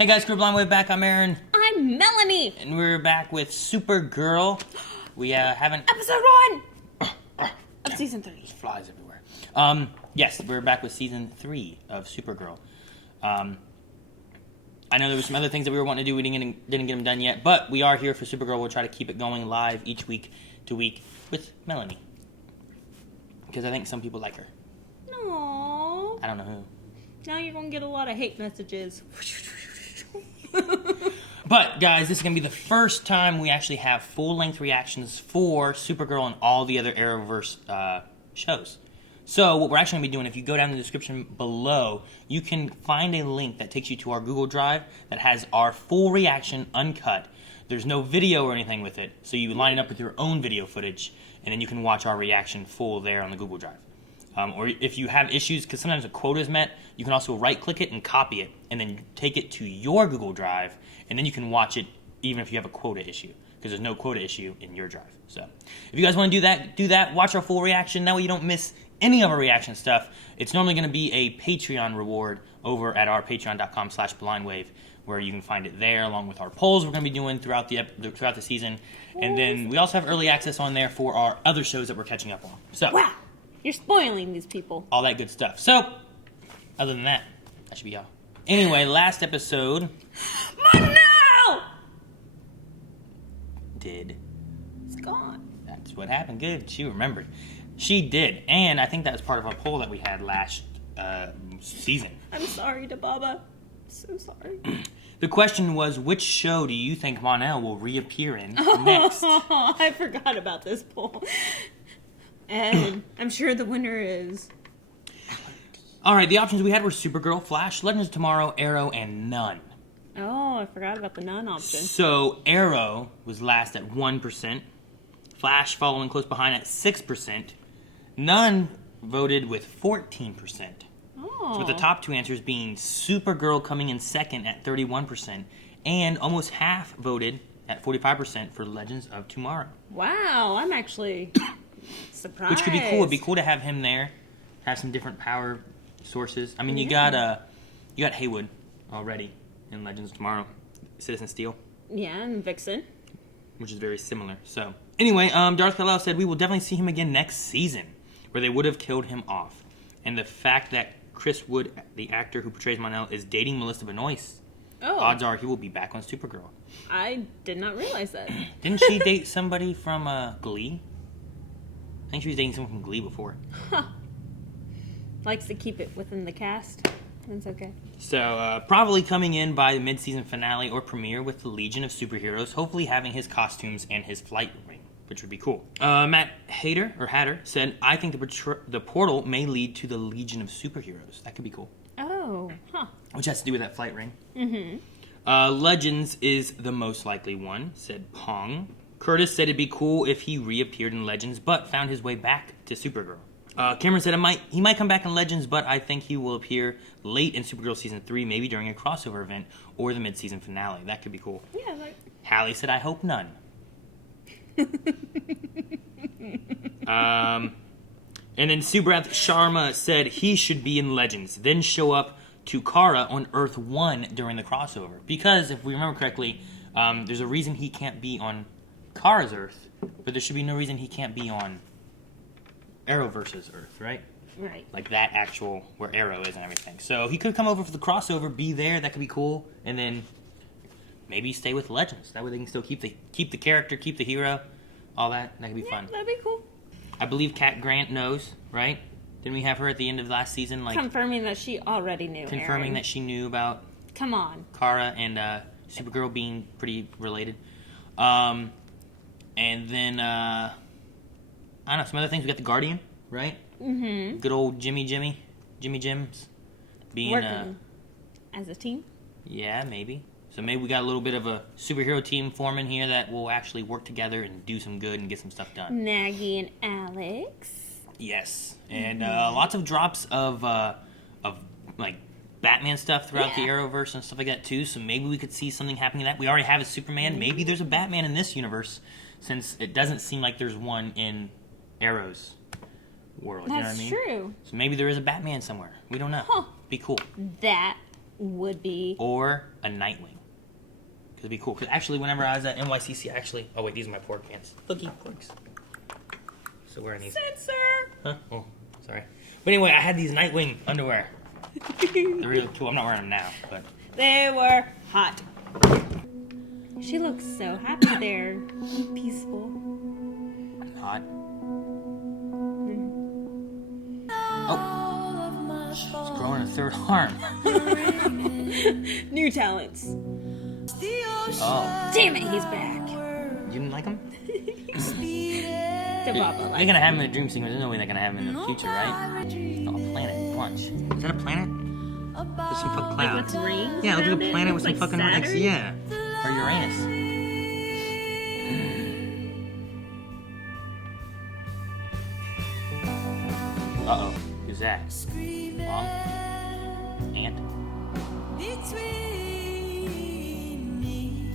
Hey guys, Supergirl Blindwave back. I'm Aaron. I'm Melanie. And we're back with Supergirl. We haven't... Episode 1 of Season 3. There's flies everywhere. Yes, we're back with Season 3 of Supergirl. I know there were some other things that we were wanting to do. We didn't get them done yet. But we are here for Supergirl. We'll try to keep it going live each week to week with Melanie. Because I think some people like her. No. I don't know who. Now you're going to get a lot of hate messages. But, guys, this is going to be the first time we actually have full-length reactions for Supergirl and all the other Arrowverse shows. So, what we're actually going to be doing, if you go down in the description below, you can find a link that takes you to our Google Drive that has our full reaction uncut. There's no video or anything with it, so you line it up with your own video footage, and then you can watch our reaction full there on the Google Drive. Or if you have issues, because sometimes a quota is met, you can also right-click it and copy it, and then take it to your Google Drive, and then you can watch it even if you have a quota issue, because there's no quota issue in your drive. So, if you guys want to do that, watch our full reaction. That way you don't miss any of our reaction stuff. It's normally going to be a Patreon reward over at our patreon.com/blindwave, where you can find it there, along with our polls we're going to be doing throughout the season. And then we also have early access on there for our other shows that we're catching up on. So, Wow. You're spoiling these people. all that good stuff. So, other than that, that should be all. Anyway, last episode No! did. It's gone. That's what happened. Good. She remembered. She did. And I think that was part of our poll that we had last season. I'm sorry to Baba. So sorry. The question was, which show do you think Mon-El will reappear in next? I forgot about this poll. And I'm sure the winner is... Alright, the options we had were Supergirl, Flash, Legends of Tomorrow, Arrow, and None. Oh, I forgot about the none option. So, Arrow was last at 1%. Flash following close behind at 6%. None voted with 14%. Oh. So with the top two answers being Supergirl coming in second at 31%, and almost half voted at 45% for Legends of Tomorrow. Wow, I'm actually surprised. Which could be cool. It'd be cool to have him there, have some different power sources. I mean, you got Haywood already in Legends of Tomorrow, Citizen Steel. Yeah, and Vixen. Which is very similar. So, anyway, Darth Kal-El said we will definitely see him again next season, where they would have killed him off. And the fact that Chris Wood, the actor who portrays Mon-El, is dating Melissa Benoist, odds are he will be back on Supergirl. I did not realize that. Didn't she date somebody from Glee? I think she was dating someone from Glee before. Huh. Likes to keep it within the cast. That's okay. So, probably coming in by the mid-season finale or premiere with the Legion of Superheroes, hopefully having his costumes and his flight ring, which would be cool. Matt Hatter said, I think the portal may lead to the Legion of Superheroes. That could be cool. Oh, huh. Which has to do with that flight ring. Mm-hmm. Legends is the most likely one, said Pong. Curtis said it'd be cool if he reappeared in Legends, but found his way back to Supergirl. Cameron said he might come back in Legends, but I think he will appear late in Supergirl Season 3, maybe during a crossover event or the mid-season finale. That could be cool. Yeah, like... Hallie said, I hope none. And then Subrath Sharma said he should be in Legends, then show up to Kara on Earth 1 during the crossover. Because, if we remember correctly, there's a reason he can't be on Kara's Earth, but there should be no reason he can't be on Arrowverse's Earth, right? Right. Like that actual, where Arrow is and everything. So he could come over for the crossover, be there, that could be cool, and then maybe stay with Legends. That way they can still keep the character, keep the hero, all that. That could be fun. That'd be cool. I believe Kat Grant knows, right? Didn't we have her at the end of last season? Like confirming that she already knew, confirming Aaron. that she knew about Come on. Kara and Supergirl being pretty related. And then, I don't know, some other things. We got the Guardian, right? Mm-hmm. Good old Jimmy Jims. Being, working as a team? Yeah, maybe. So maybe we got a little bit of a superhero team forming here that will actually work together and do some good and get some stuff done. Maggie and Alex. Yes. And lots of drops of like Batman stuff throughout the Arrowverse and stuff like that too. So maybe we could see something happening to that. We already have a Superman. Maybe there's a Batman in this universe, since it doesn't seem like there's one in Arrow's world. That's you know what I mean? true. So maybe there is a Batman somewhere. We don't know. Huh. Be cool. That would be. Or a Nightwing. Because it'd be cool. Because actually, whenever I was at NYCC, oh wait, these are my pork pants. Looky, porks. So wearing these. Censor! Huh? Oh, sorry. But anyway, I had these Nightwing underwear. They're really cool. I'm not wearing them now, but. They were hot. She looks so happy there. Peaceful. Hot. Oh. She's growing a third arm. New talents. Oh. Damn it, he's back. You didn't like him? The Baba They're like. gonna have him in a dream sequence. There's no way they're gonna have him in the future, right? Oh, a planet. Lunch. Is that a planet? There's some fucking Like clouds. with rings. Yeah, look at around a it? planet with some Like fucking Saturn? rings. Yeah. Or Uranus. Uh-oh. Who's that? Mom? Aunt?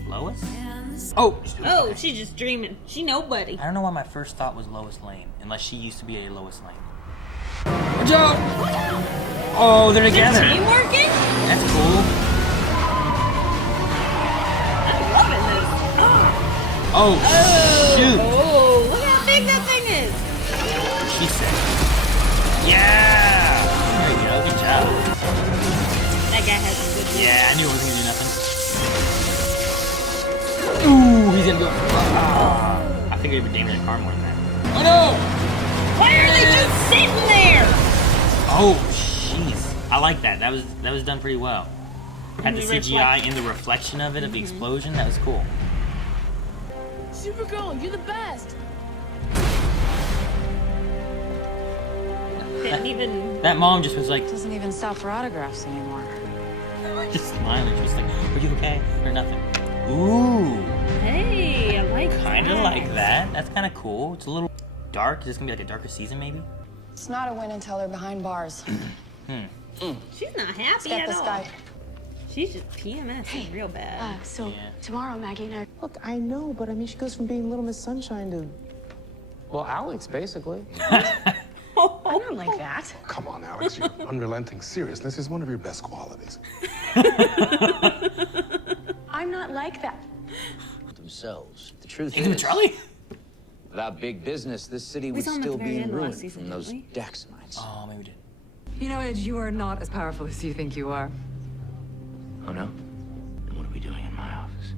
Lois? Oh! Oh, she's just dreaming. She nobody. I don't know why my first thought was Lois Lane, unless she used to be a Lois Lane. Watch out! Oh, they're together. Team working? That's cool. I'm loving this. Oh, shoot! Oh, look how big that thing is. She said. Yeah! There you go. Good job. That guy has a good. Yeah, I knew it wasn't gonna do nothing. Ooh, he's gonna go. Ah, I figured it would damage the car more than that. Oh no! Why are they just sitting there? Oh, jeez. I like that. That was done pretty well. Had the And the CGI in the reflection of it, of the explosion. That was cool. Supergirl, you're the best. Didn't even. That mom just was like, Doesn't even stop for autographs anymore. just smiling. She was like, "Are you okay?" or nothing. Ooh, Hey, I like kind of that. like that. That's kind of cool. It's a little dark. Is this gonna be like a darker season, maybe? It's not a win until they're behind bars. She's not happy Get at this all. guy. She's just PMS real bad. So Yeah. tomorrow, Maggie and I. Look, I know, but I mean, she goes from being Little Miss Sunshine to, well, Alex, basically. I don't like that. Come on, Alex. Your unrelenting seriousness is one of your best qualities. I'm not like that. Themselves. The truth Think of is, Charlie? without big business, this city We would saw him at still the very be in end of last ruin season, from those didn't Daxamites. Oh, maybe we did. You know, Edge, you are not as powerful as you think you are. Oh no? Then what are we doing in my office?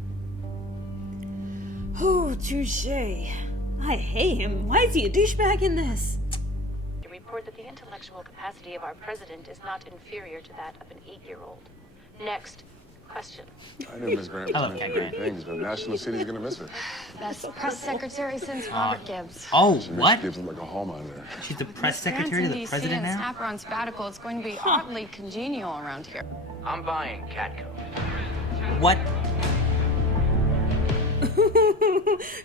Oh, touche. I hate him. Why is he a douchebag in this? To report that the intellectual capacity of our president is not inferior to that of an 8-year-old. Next question. I know Miss Grant I love was Cat doing great Grant. things, but National City's gonna miss her. Best press secretary since Robert Gibbs. Oh, She what? gives him like a hall monitor. She's the press secretary to the president now? Snapper on sabbatical. It's going to be oddly congenial around here. I'm buying Catco. What?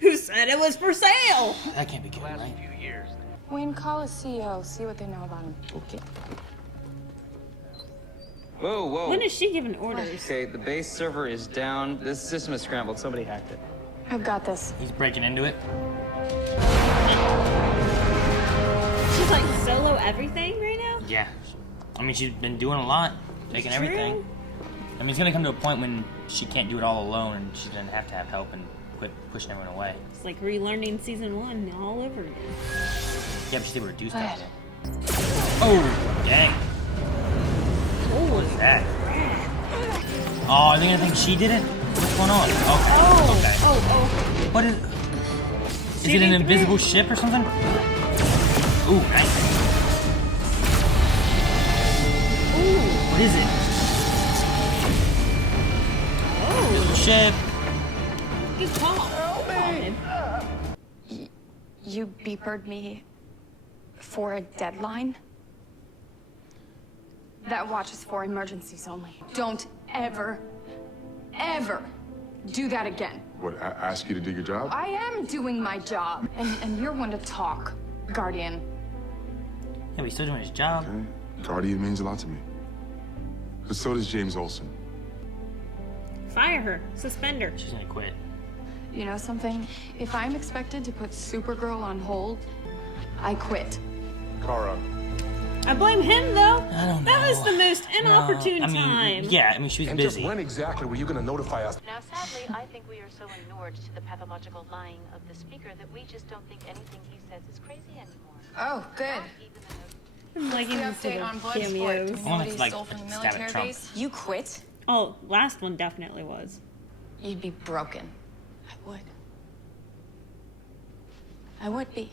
Who said it was for sale? That can't be good, right? Few years. Wayne, call his CEO. See what they know about him. Okay. Whoa, whoa. When is she giving orders? Okay, the base server is down. This system is scrambled. Somebody hacked it. I've got this. He's breaking into it. She's like solo everything right now? Yeah. I mean, she's been doing a lot, taking everything. True. I mean, it's gonna come to a point when she can't do it all alone, and she's gonna have to have help and quit pushing everyone away. It's like relearning season 1 all over again. Yeah, but she's able to do stuff. Oh, dang. What was that? Oh, are they gonna think she did it? What's going on? Okay. Okay. Oh, What is? Is it an invisible ship or something? Ooh, nice. Ooh, what is it? Invisible ship. good call. You beepered me for a deadline? That watch is for emergencies only. Don't ever, ever do that again. What, ask you to do your job? I am doing my job, and you're one to talk, Guardian. Yeah, but he's still doing his job. Okay. Guardian means a lot to me. But so does James Olsen. Fire her. Suspend her. She's gonna quit. You know something? If I'm expected to put Supergirl on hold, I quit. Kara, I blame him though. I don't know. That was the most inopportune No, I mean, time. Yeah, I mean, she was And busy. just when exactly were you going to notify us? Now, sadly, I think we are so inured to the pathological lying of the speaker that we just don't think anything he says is crazy anymore. Oh, good. Not even the I'm liking The these update little on Bloodsport. cameos. Do we know One what that's he like stole from the stab at military Trump. base? You quit? Oh, last one definitely was. You'd be broken. I would. I would be.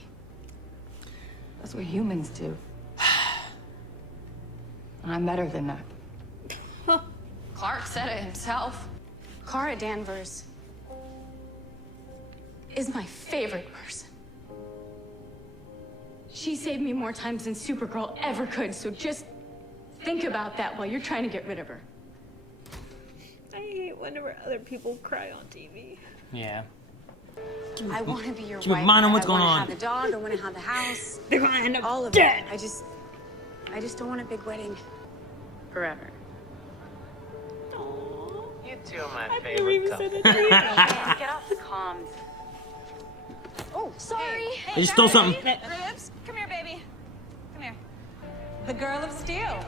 That's what humans do. And I'm better than that. Clark said it himself. Kara Danvers is my favorite person. She saved me more times than Supergirl ever could, so just think about that while you're trying to get rid of her. I hate whenever other people cry on TV. Yeah. I want to be your Keep wife. mind on what's going I on. want to have the dog. I want to have the house. They're gonna end up All of dead. it. I just don't want a big wedding forever. You two are my I've never favorite even couple. said that to you. Get off the comms. Oh, sorry. I just stole something. Ribs, come here, baby. Come here. The Girl of Steel.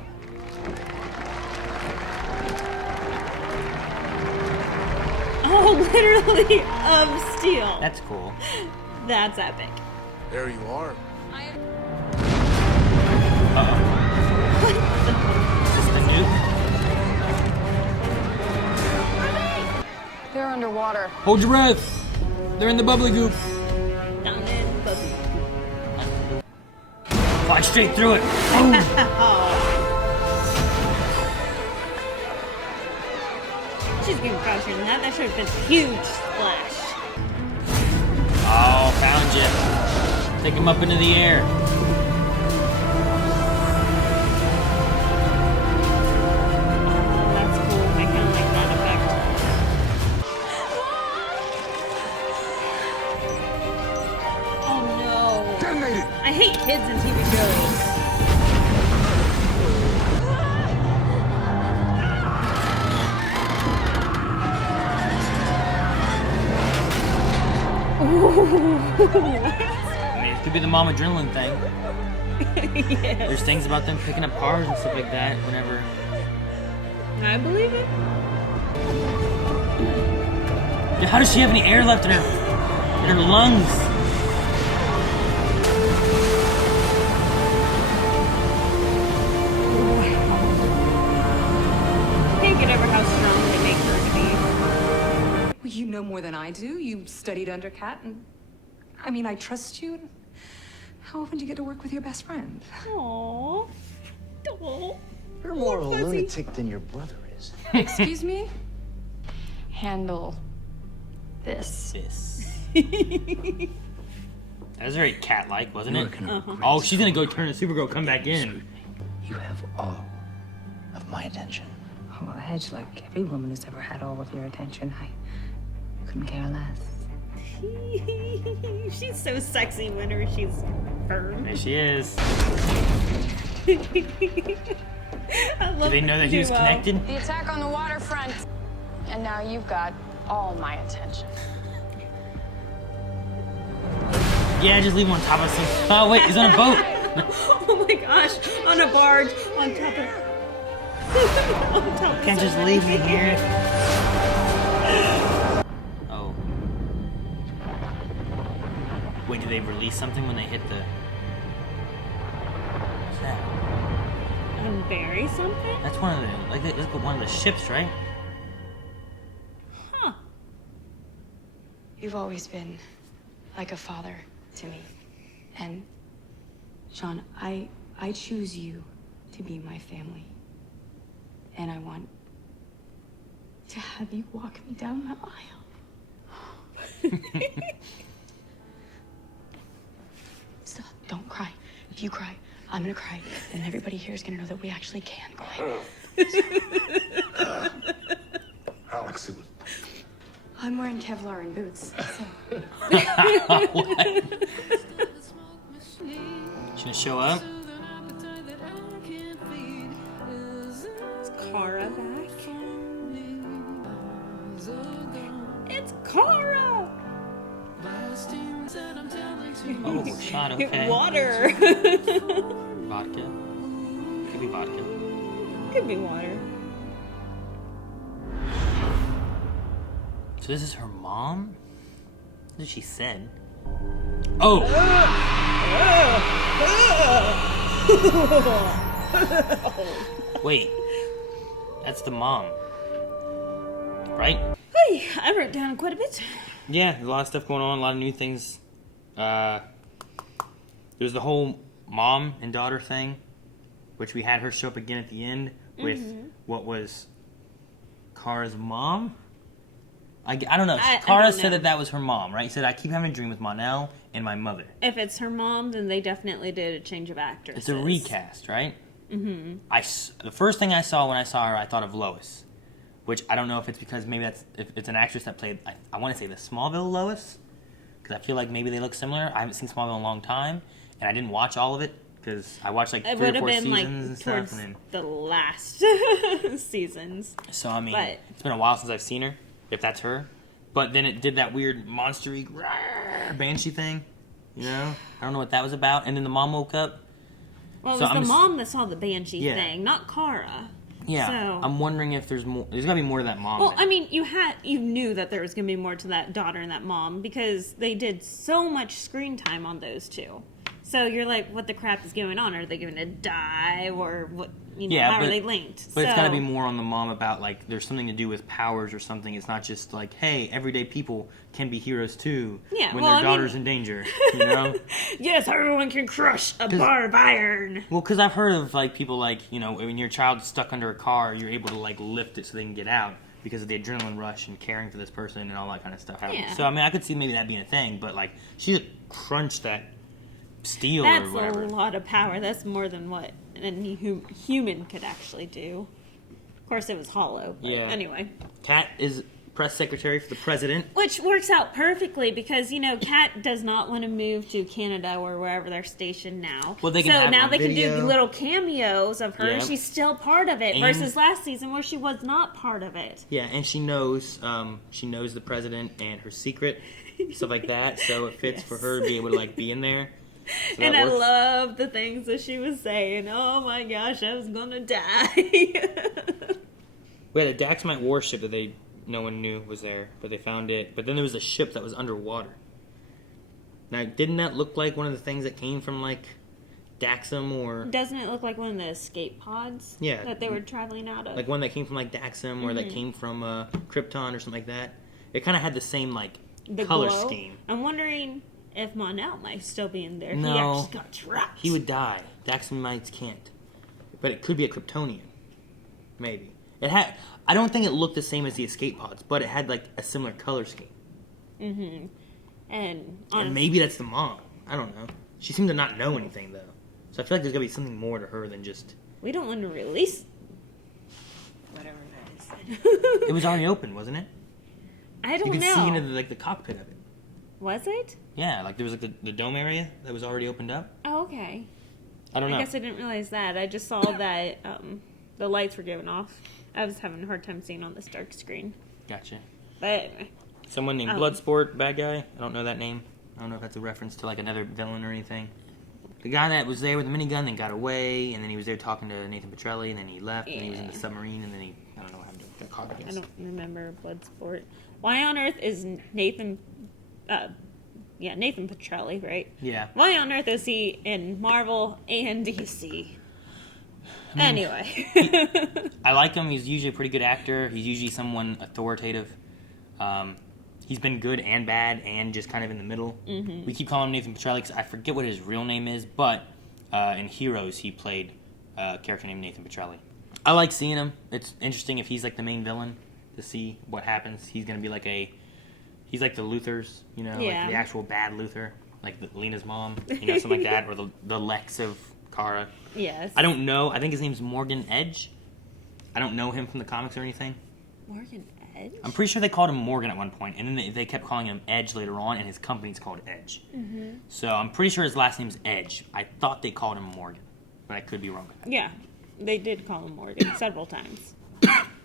Oh, literally of steel. That's cool. That's epic. There you are. Uh-oh. Is this the nuke? They're underwater. Hold your breath. They're in the bubbly goop. Down in Bubby. Fly straight through it. Boom. She's getting faster than that. That should have been a huge splash. Oh, found you. Take him up into the air. That's cool. I kind of like that effect. Oh no. Detonated! I hate kids in TV shows. I mean, it could be the mom adrenaline thing. Yes. There's things about them picking up cars and stuff like that whenever. I believe it. Dude, how does she have any air left in her lungs? Can't get over how strong they make her to be. Well, you know more than I do. You studied under Kat, and I mean, I trust you. How often do you get to work with your best friend? Aww. Aww. You're more of a Fuzzy. lunatic than your brother is. Excuse me? Handle this. This. That was very cat-like, wasn't You're it? gonna regret Oh, she's gonna go so turn to Supergirl, come back in. You have all of my attention. Oh, Hedge, like every woman who's ever had all of your attention. I couldn't care less. She's so sexy whenever she's firm. There she is. I love Do they know that he was duo. connected? The attack on the waterfront. And now you've got all my attention. Yeah, just leave him on top of some. Oh wait, he's on a boat. Oh my gosh, on a barge, on top of. on top of Can't just somebody. leave me here. Oh. Wait, do they release something when they hit the? What's that? And bury something? That's one of the that's one of the ships, right? Huh. You've always been like a father to me. And Sean, I choose you to be my family. And I want to have you walk me down the aisle. Stop, don't cry. If you cry, I'm gonna cry. And everybody here is gonna know that we actually can cry. Alex, it was... I'm wearing Kevlar and boots, so. What? She's gonna show up? Is Kara back? It's Kara! Oh, shot, okay. Water! Vodka. Could be vodka. Could be water. So this is her mom? That's what she said. Oh! Wait. That's the mom. Right? Hey, I wrote down quite a bit. Yeah, there's a lot of stuff going on, a lot of new things. There was the whole mom and daughter thing, which we had her show up again at the end with what was Kara's mom? I don't know. Kara said that was her mom, right? She said, I keep having a dream with Monel and my mother. If it's her mom, then they definitely did a change of actors. It's a recast, right? Mm-hmm. The first thing I saw when I saw her, I thought of Lois, which I don't know if it's because maybe if it's an actress that played, I want to say the Smallville Lois, because I feel like maybe they look similar. I haven't seen Smallville in a long time, and I didn't watch all of it, because I watched like 3 or 4 seasons and stuff. Towards and then, the last seasons. So, I mean, it's been a while since I've seen her, if that's her. But then it did that weird monster-y banshee thing, you know? I don't know what that was about. And then the mom woke up. Well, it was the mom that saw the banshee thing, not Kara. Yeah, so, I'm wondering if there's more. There's got to be more to that mom. Well, I mean, you knew that there was going to be more to that daughter and that mom because they did so much screen time on those two. So you're like, what the crap is going on? Are they going to die or what? You know, how are they linked? But it's got to be more on the mom about like there's something to do with powers or something. It's not just like, hey, everyday people can be heroes too when their daughter's in danger. You know? Yes, everyone can crush a bar of iron. Well, because I've heard of like people like when your child's stuck under a car, you're able to like lift it so they can get out because of the adrenaline rush and caring for this person and all that kind of stuff. Yeah. So I mean, I could see maybe that being a thing, but like she crunched that steel That's or whatever. That's a lot of power. That's more than what any human could actually do. Of course, it was hollow. But anyway. Kat is press secretary for the president. Which works out perfectly because, Kat does not want to move to Canada or wherever they're stationed now. Well, they can have now they video. can do little cameos of her and she's still part of it And versus last season where she was not part of it. Yeah, and she knows the president and her secret, stuff like that, so it fits for her to be able to like be in there. So and I love the things that she was saying. Oh my gosh, I was gonna die. We had a Daxamite warship that no one knew was there, but they found it. But then there was a ship that was underwater. Now, didn't that look like one of the things that came from like Daxam or? Doesn't it look like one of the escape pods? Yeah, that they were traveling out of. Like one that came from like Daxam or that came from Krypton or something like that. It kind of had the same like color scheme. I'm wondering if Monel might still be in there. No, he actually got trapped. He would die. Daxamites can't. But it could be a Kryptonian. Maybe. I don't think it looked the same as the escape pods, but it had like a similar color scheme. Mm-hmm. And maybe that's the mom. I don't know. She seemed to not know anything though. So I feel like there's gotta be something more to her than just. We don't want to release whatever that is. It was already open, wasn't it? I don't know. You could see into the cockpit of it. Was it? Yeah, like there was like the dome area that was already opened up. Oh, okay. I don't know. I guess I didn't realize that. I just saw that the lights were going off. I was having a hard time seeing on this dark screen. Gotcha. But anyway. Someone named Bloodsport, bad guy. I don't know that name. I don't know if that's a reference to like another villain or anything. The guy that was there with the minigun then got away, and then he was there talking to Nathan Petrelli, and then he left, and he was in the submarine, and then I don't know what happened. Got caught, I guess. I don't remember Bloodsport. Why on earth is Nathan... Nathan Petrelli, right? Yeah. Why on earth is he in Marvel and DC? Anyway. I like him. He's usually a pretty good actor. He's usually someone authoritative. He's been good and bad and just kind of in the middle. Mm-hmm. We keep calling him Nathan Petrelli because I forget what his real name is, but in Heroes he played a character named Nathan Petrelli. I like seeing him. It's interesting if he's like the main villain to see what happens. He's going to be like he's like the Luthers, like the actual bad Luthor, like Lena's mom, something like that, or the Lex of Kara. Yes. I don't know. I think his name's Morgan Edge. I don't know him from the comics or anything. Morgan Edge? I'm pretty sure they called him Morgan at one point, and then they kept calling him Edge later on, and his company's called Edge. Mm-hmm. So I'm pretty sure his last name's Edge. I thought they called him Morgan, but I could be wrong with that. Yeah, they did call him Morgan several times.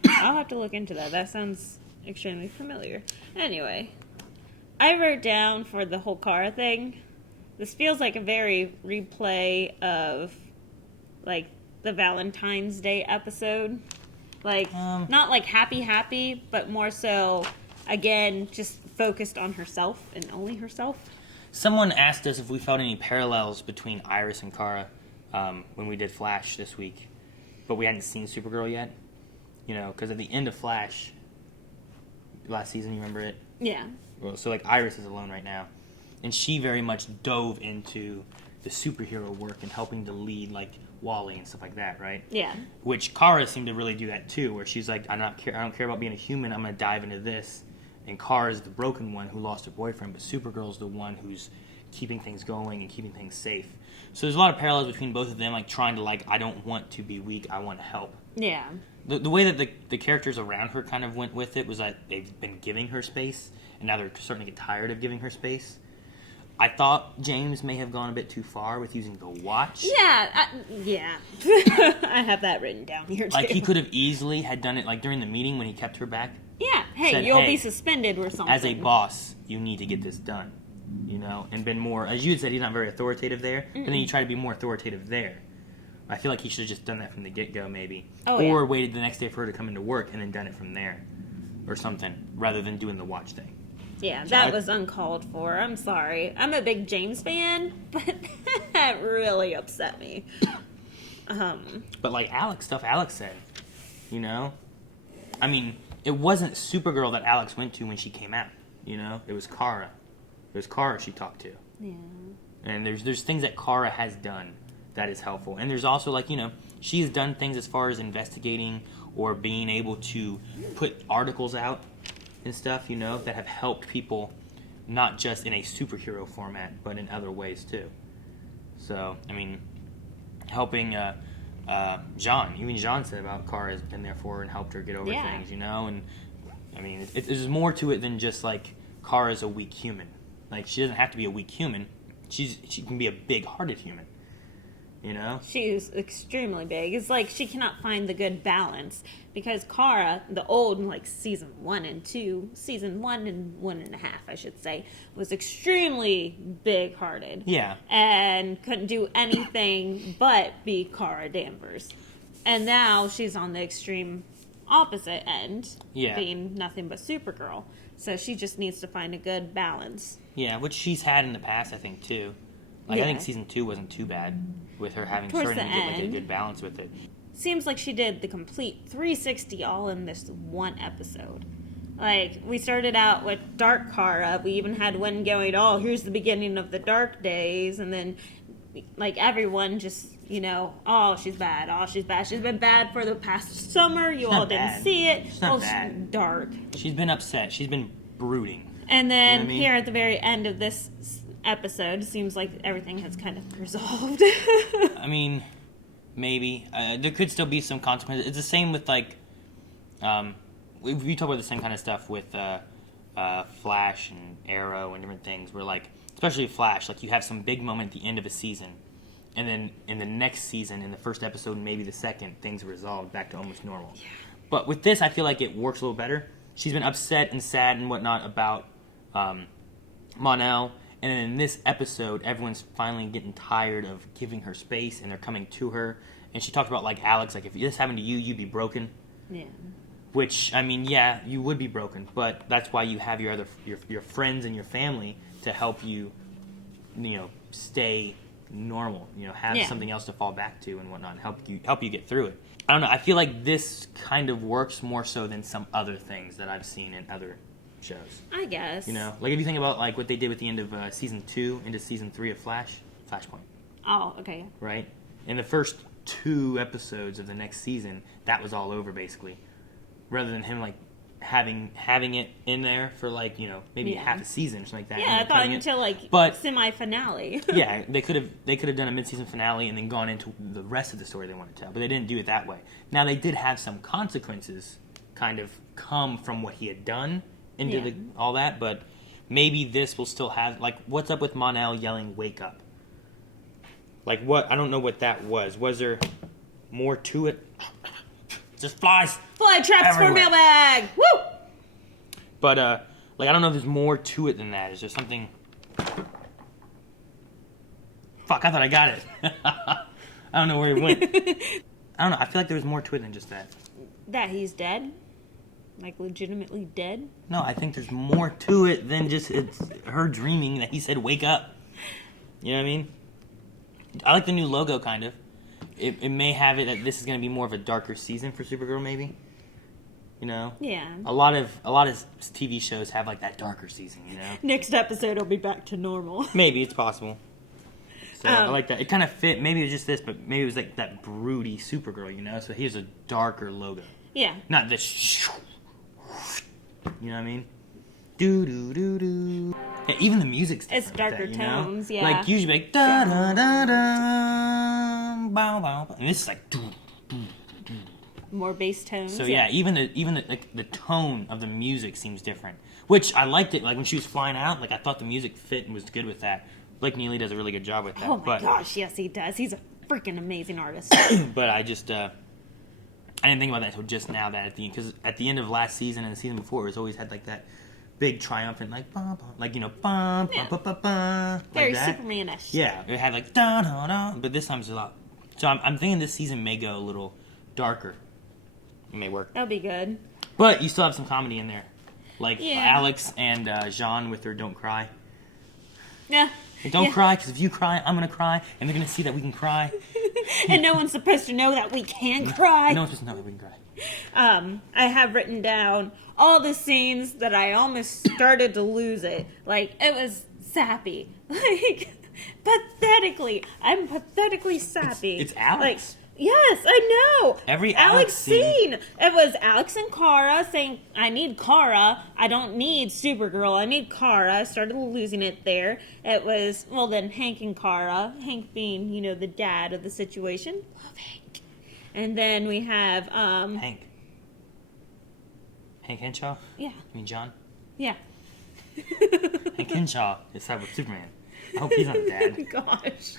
I'll have to look into that. That sounds extremely familiar. Anyway, I wrote down for the whole car thing, this feels like a very replay of, like, the Valentine's Day episode. Like, not like happy, but more so, again, just focused on herself and only herself. Someone asked us if we felt any parallels between Iris and Kara when we did Flash this week, but we hadn't seen Supergirl yet. You know, because at the end of Flash, last season, you remember it? Yeah. Well, so, like, Iris is alone right now, and she very much dove into the superhero work and helping to lead, like, Wally and stuff like that, right? Yeah. Which Kara seemed to really do that, too, where she's like, I don't care about being a human, I'm going to dive into this. And Kara's the broken one who lost her boyfriend, but Supergirl's the one who's keeping things going and keeping things safe. So there's a lot of parallels between both of them, like trying to, like, I don't want to be weak, I want to help. Yeah. The way that the characters around her kind of went with it was that they've been giving her space, and now they're starting to get tired of giving her space. I thought James may have gone a bit too far with using the watch. Yeah, yeah. I have that written down here, too. Like, he could have easily had done it, like, during the meeting when he kept her back. Yeah, hey, said, you'll hey, be suspended or something. As a boss, you need to get this done, you know? And been more, as you had said, he's not very authoritative there, but then you try to be more authoritative there. I feel like he should have just done that from the get-go, maybe. Oh, or yeah. waited the next day for her to come into work and then done it from there. Or something, rather than doing the watch thing. Yeah, that was uncalled for. I'm sorry. I'm a big James fan, but that really upset me. But like stuff Alex said, you know? I mean, it wasn't Supergirl that Alex went to when she came out, you know? It was Kara. It was Kara she talked to. Yeah. And there's things that Kara has done that is helpful. And there's also, like, you know, she has done things as far as investigating or being able to put articles out and stuff, you know, that have helped people not just in a superhero format, but in other ways, too. So, I mean, helping Jean. Even Jean said about Kara has been there for her and helped her get over things, you know? And, I mean, there's more to it than just, like, Kara's a weak human. Like, she doesn't have to be a weak human. She can be a big-hearted human. You know? She's extremely big. It's like she cannot find the good balance because Kara, the old, like season 1 and 1.5, I should say, was extremely big-hearted. Yeah. And couldn't do anything but be Kara Danvers. And now she's on the extreme opposite end, being nothing but Supergirl. So she just needs to find a good balance. Yeah, which she's had in the past, I think, too. Like, I think season 2 wasn't too bad with her having starting to get like a good balance with it. Seems like she did the complete 360 all in this one episode. Like, we started out with Dark Kara. We even had one going, oh, here's the beginning of the dark days. And then, like, everyone just, you know, oh, she's bad. Oh, she's bad. She's been bad for the past summer. You all didn't see it. She's not bad. She's dark. She's been upset. She's been brooding. And then you know what I mean? Here at the very end of this episode, seems like everything has kind of resolved. I mean, maybe. There could still be some consequences. It's the same with, like, we talk about the same kind of stuff with Flash and Arrow and different things where, like, especially Flash, like, you have some big moment at the end of a season, and then in the next season, in the first episode, maybe the second, things are resolved back to almost normal. Yeah. But with this, I feel like it works a little better. She's been upset and sad and whatnot about Mon-El. And then in this episode, everyone's finally getting tired of giving her space, and they're coming to her. And she talked about, like, Alex, like, if this happened to you, you'd be broken. Yeah. Which, I mean, yeah, you would be broken, but that's why you have your friends and your family to help you, you know, stay normal. You know, have something else to fall back to and whatnot, and help you get through it. I don't know. I feel like this kind of works more so than some other things that I've seen in other shows. I guess. You know, like if you think about like what they did with the end of season 2 into season 3 of Flashpoint. Oh, okay. Right? In the first 2 episodes of the next season, that was all over basically. Rather than him like having it in there for like, you know, maybe half a season or something like that. Yeah, I thought until like semi-finale. Yeah, they could have done a mid-season finale and then gone into the rest of the story they wanted to tell, but they didn't do it that way. Now they did have some consequences kind of come from what he had done into all that, but maybe this will still have, like, what's up with Mon-El yelling "wake up"? Like, what? I don't know what that was. Was there more to it? Just flies. Fly traps everywhere. for mailbag. Woo! But like, I don't know if there's more to it than that. Is there something? Fuck! I thought I got it. I don't know where it went. I don't know. I feel like there was more to it than just that. That he's dead? Like, legitimately dead? No, I think there's more to it than just it's her dreaming that he said, wake up. You know what I mean? I like the new logo, kind of. It may have it that this is going to be more of a darker season for Supergirl, maybe. You know? Yeah. A lot of TV shows have, like, that darker season, you know? Next episode, will be back to normal. Maybe, it's possible. So, I like that. It kind of fit. Maybe it was just this, but maybe it was, like, that broody Supergirl, you know? So here's a darker logo. Yeah. Not this... You know what I mean? Do-do-do-do. Yeah, even the music's different. It's darker with that, you know? tones, yeah. Like, usually like, da-da-da-da, bow, bow. And this is like... More bass tones. So yeah, even the tone of the music seems different, which I liked it. Like when she was flying out, like I thought the music fit and was good with that. Blake Neely does a really good job with that. Oh my gosh, yes he does. He's a freaking amazing artist. But I just I didn't think about that until just now. That at the end, because at the end of last season and the season before, it was always had like that big triumphant like bum, bum, like you know bum bum bum bum bum, very like that. Superman-ish. Yeah, it had like da da da. But this time it's a lot. So I'm thinking this season may go a little darker. It may work. That'll be good. But you still have some comedy in there. Like Yeah. Alex and Jean with their Don't Cry. Yeah. Hey, don't cry, because if you cry, I'm going to cry, and they're going to see that we can cry. And no one's supposed to know that we can cry. No one's supposed to know that we can cry. I have written down all the scenes that I almost started to lose it. Like, it was sappy. Like, pathetically. I'm pathetically sappy. It's Alex. Like, yes, I know. Every Alex scene. It was Alex and Kara saying, I need Kara. I don't need Supergirl. I need Kara. I started losing it there. It was, well, then Hank and Kara. Hank being, you know, the dad of the situation. Love Hank. And then we have, Hank Henshaw? Yeah. You mean John? Yeah. Hank Henshaw is side with Superman. I hope he's not a dad. Gosh.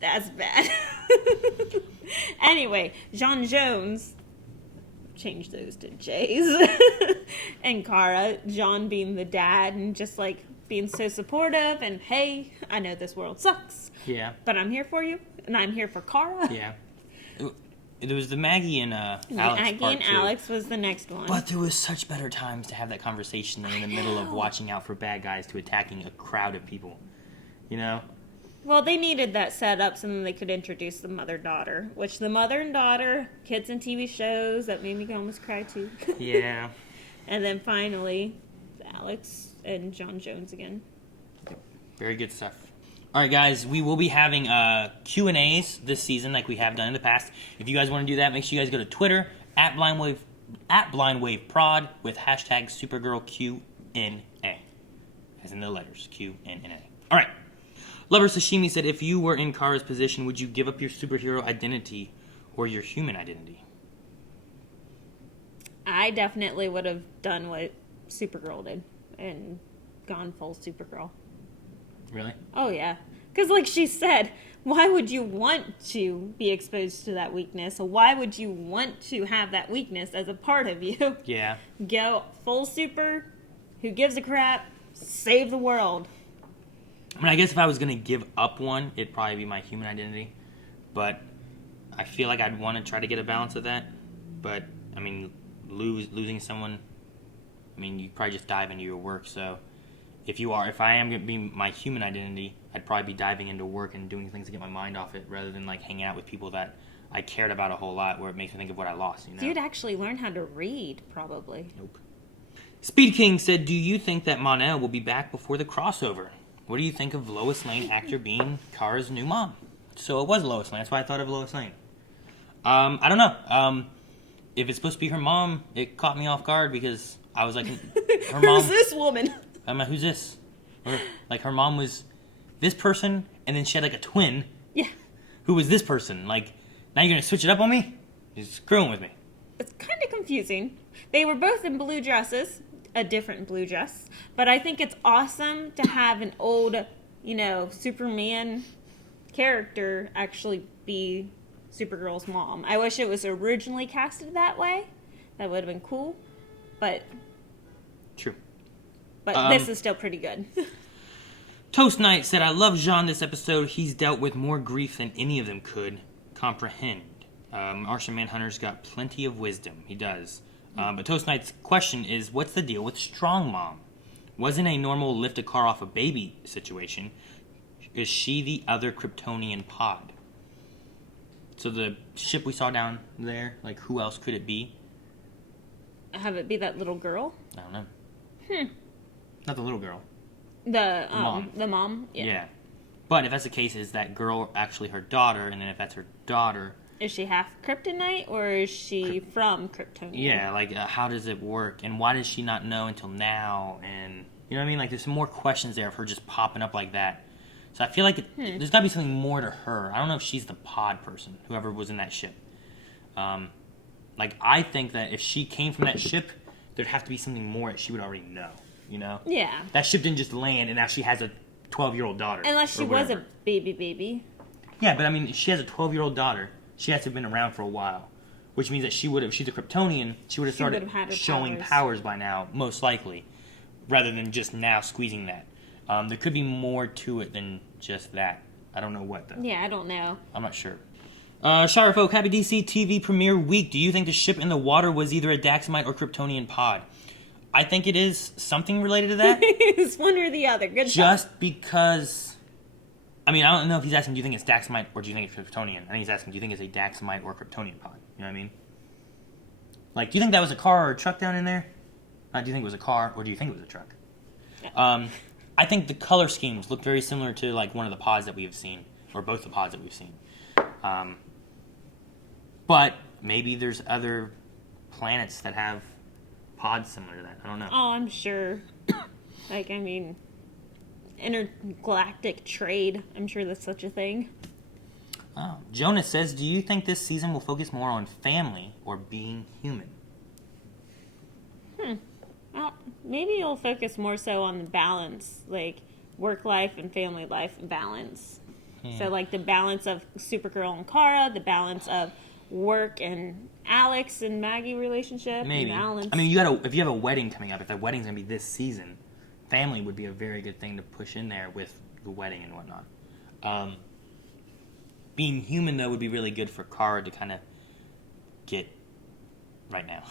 That's bad. Anyway, John Jones, change those to J's, and Kara, John being the dad and just like being so supportive and hey, I know this world sucks. Yeah. But I'm here for you and I'm here for Kara. Yeah. There was the Maggie and Alex Maggie part and too. Alex was the next one. But there was such better times to have that conversation than in the middle of watching out for bad guys to attacking a crowd of people. You know? Well, they needed that set up so then they could introduce the mother-daughter, which the mother and daughter, kids and TV shows, that made me almost cry too. Yeah. And then finally, Alex and John Jones again. Very good stuff. All right, guys, we will be having Q&As this season like we have done in the past. If you guys want to do that, make sure you guys go to Twitter, @BlindWaveProd with hashtag SupergirlQNA. As in the letters, QNNA. All right. Lover Sashimi said, if you were in Kara's position, would you give up your superhero identity or your human identity? I definitely would have done what Supergirl did and gone full Supergirl. Really? Oh, yeah. Because like she said, why would you want to be exposed to that weakness? Or why would you want to have that weakness as a part of you? Yeah. Go full super, who gives a crap, save the world. I mean, I guess if I was going to give up one, it'd probably be my human identity. But I feel like I'd want to try to get a balance of that. But, I mean, losing someone, I mean, you probably just dive into your work. So if I am going to be my human identity, I'd probably be diving into work and doing things to get my mind off it rather than, like, hanging out with people that I cared about a whole lot where it makes me think of what I lost, you know? You'd actually learn how to read, probably. Nope. Speed King said, do you think that Mon-El will be back before the crossover? What do you think of Lois Lane actor being Kara's new mom? So it was Lois Lane. That's why I thought of Lois Lane. I don't know. If it's supposed to be her mom, it caught me off guard because I was like, her mom. Who's this woman? I'm like, who's this? Or, like, her mom was this person, and then she had, like, a twin. Yeah. Who was this person? Like, now you're going to switch it up on me? You're screwing with me. It's kind of confusing. They were both in blue dresses, a different blue dress, but I think it's awesome to have an old, you know, Superman character actually be Supergirl's mom. I wish it was originally casted that way. That would have been cool, but... True. But this is still pretty good. Toast Knight said, I love Jean this episode. He's dealt with more grief than any of them could comprehend. Martian Manhunter's got plenty of wisdom. He does. But Toast Knight's question is, what's the deal with Strong Mom? Wasn't a normal lift a car off a baby situation. Is she the other Kryptonian pod? So the ship we saw down there, like, who else could it be? Have it be that little girl? I don't know. Not the little girl. The mom. The mom? Yeah. But if that's the case, is that girl actually her daughter? And then if that's her daughter... Is she half Kryptonite, or is she from Kryptonia? Yeah, like, how does it work? And why does she not know until now? And, you know what I mean? Like, there's some more questions there of her just popping up like that. So I feel like there's got to be something more to her. I don't know if she's the pod person, whoever was in that ship. Like, I think that if she came from that ship, there'd have to be something more that she would already know, you know? Yeah. That ship didn't just land, and now she has a 12-year-old daughter. Unless she was a baby. Yeah, but I mean, she has a 12-year-old daughter. She has to have been around for a while, which means that she would have, she's a Kryptonian, she would have started showing powers by now, most likely, rather than just now squeezing that. There could be more to it than just that. I don't know what, though. Yeah, I don't know. I'm not sure. Shire folk, happy DC TV premiere week. Do you think the ship in the water was either a Daxamite or Kryptonian pod? I think it is something related to that. It's one or the other. Good Just because... I mean, I don't know if he's asking, do you think it's Daxamite or do you think it's Kryptonian? I think he's asking, do you think it's a Daxamite or Kryptonian pod? You know what I mean? Like, do you think that was a car or a truck down in there? Do you think it was a car or do you think it was a truck? Yeah. I think the color schemes look very similar to, like, one of the pods that we have seen, or both the pods that we've seen. But maybe there's other planets that have pods similar to that. I don't know. Oh, I'm sure. Like, I mean... intergalactic trade. I'm sure that's such a thing. Oh, Jonas says, do you think this season will focus more on family or being human? Well, maybe you'll focus more so on the balance, like work life and family life balance. So like the balance of Supergirl and Kara, the balance of work and Alex and Maggie relationship. Maybe. Balance. I mean, if you have a wedding coming up, if that wedding's going to be this season, family would be a very good thing to push in there with the wedding and whatnot. Being human, though, would be really good for Kara to kind of get right now.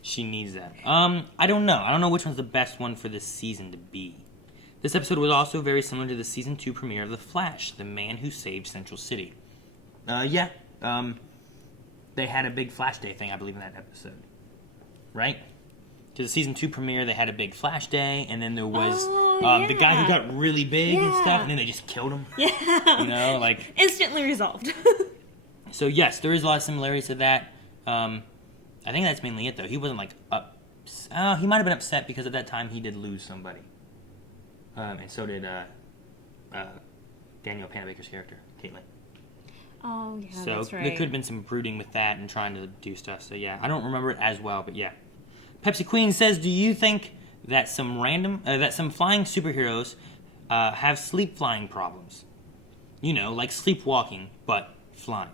She needs that. I don't know. I don't know which one's the best one for this season to be. This episode was also very similar to the Season 2 premiere of The Flash, The Man Who Saved Central City. They had a big Flash Day thing, I believe, in that episode. Right? To the Season 2 premiere, they had a big Flash Day, and then there was the guy who got really big and stuff, and then they just killed him. Yeah. You know, like... instantly resolved. So, yes, there is a lot of similarities to that. I think that's mainly it, though. He wasn't, like, he might have been upset because at that time he did lose somebody. And so did Daniel Panabaker's character, Caitlin. Oh, yeah, so that's right. there could have been some brooding with that and trying to do stuff. So, yeah, I don't remember it as well, but yeah. Pepsi Queen says, do you think that some flying superheroes have sleep flying problems? You know, like sleepwalking, but flying.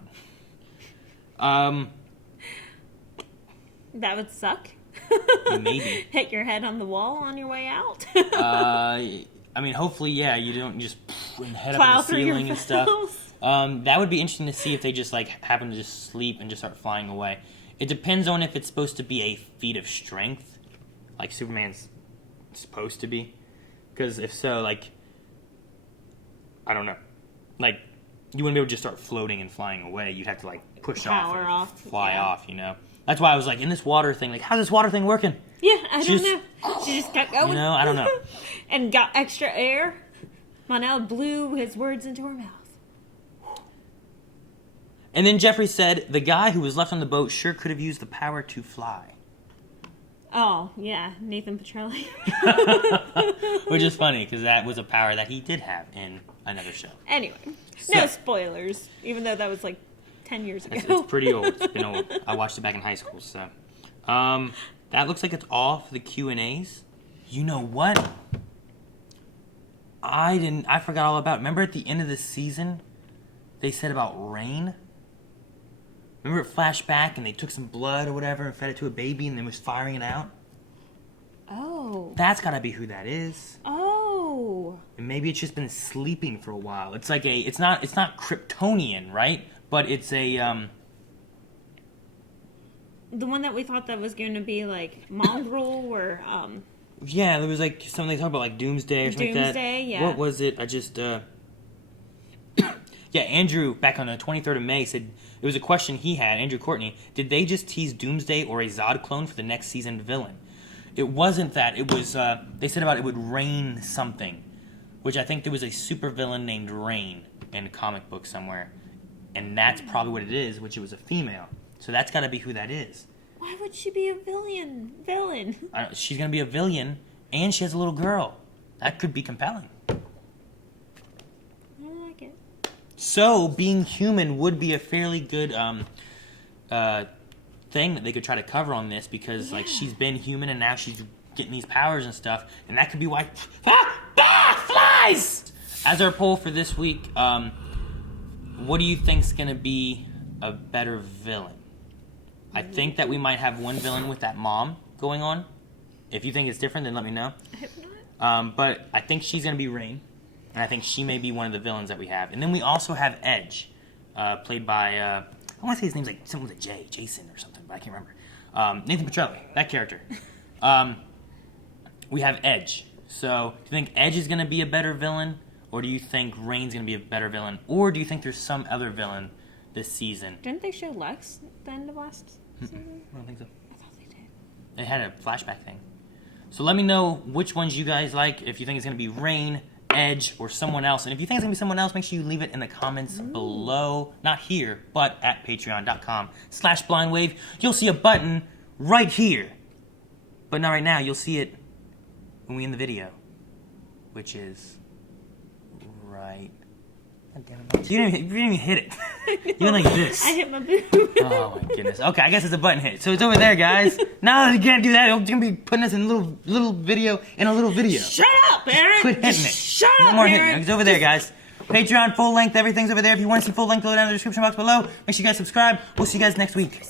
That would suck. Maybe. Hit your head on the wall on your way out. I mean, hopefully, yeah, you don't just head plow up in the ceiling and stuff. finals. That would be interesting to see if they just, like, happen to just sleep and just start flying away. It depends on if it's supposed to be a feat of strength, like Superman's supposed to be. Because if so, like, I don't know. Like, you wouldn't be able to just start floating and flying away. You'd have to, like, push off and fly off, you know? That's why I was like, in this water thing, like, how's this water thing working? Yeah, I don't know. She just kept going. You know, I don't know. And got extra air. Monel blew his words into her mouth. And then Jeffrey said, the guy who was left on the boat sure could have used the power to fly. Oh, yeah, Nathan Petrelli. Which is funny, because that was a power that he did have in another show. Anyway, no spoilers, even though that was like 10 years ago. It's pretty old. It's been old. I watched it back in high school, so. That looks like it's all for the Q&As. You know what? I forgot all about it. Remember at the end of the season, they said about rain? Remember it flashed back and they took some blood or whatever and fed it to a baby and then was firing it out? Oh. That's gotta be who that is. Oh. And maybe it's just been sleeping for a while. It's like it's not Kryptonian, right? but it's a The one that we thought that was going to be like mongrel or yeah, there was like something they talked about like Doomsday or something like that. Doomsday, yeah. What was it? I just yeah, Andrew back on the 23rd of May said it was a question he had. Andrew Courtney, did they just tease Doomsday or a Zod clone for the next season villain? It wasn't that. It was they said about it would rain something, which I think there was a supervillain named Rain in a comic book somewhere, and that's probably what it is. Which it was a female. So that's got to be who that is. why would she be a villain? She's going to be a villain, and she has a little girl. That could be compelling. I like it. So being human would be a fairly good thing that they could try to cover on this because like she's been human and now she's getting these powers and stuff, and that could be why. Flies! As our poll for this week, what do you think's going to be a better villain? I think that we might have one villain with that mom going on. If you think it's different, then let me know. I hope not. But I think she's going to be Rain, and I think she may be one of the villains that we have. And then we also have Edge, played by, I want to say his name's like something with a J, Jason or something, but I can't remember. Nathan Petrelli, that character. We have Edge. So do you think Edge is going to be a better villain, or do you think Rain's going to be a better villain, or do you think there's some other villain this season? Didn't they show Lex at the end of last season? I don't think so. I thought they did. They had a flashback thing. So let me know which ones you guys like, if you think it's going to be Rain, Edge, or someone else. And if you think it's going to be someone else, make sure you leave it in the comments below. Not here, but at patreon.com/blindwave. You'll see a button right here. But not right now. You'll see it when we end the video, which is right. God damn it. You didn't even hit it. You went like this. I hit my boob. Oh my goodness. Okay, I guess it's a button hit. So it's over there, guys. No, you can't do that. It's gonna be putting us in a little video in a little video. Shut up, Aaron. Quit hitting it. Shut No up, more Aaron. hitting it. It's over there, guys. Patreon, full length, everything's over there. If you want to see full length, go down in the description box below. Make sure you guys subscribe. We'll see you guys next week.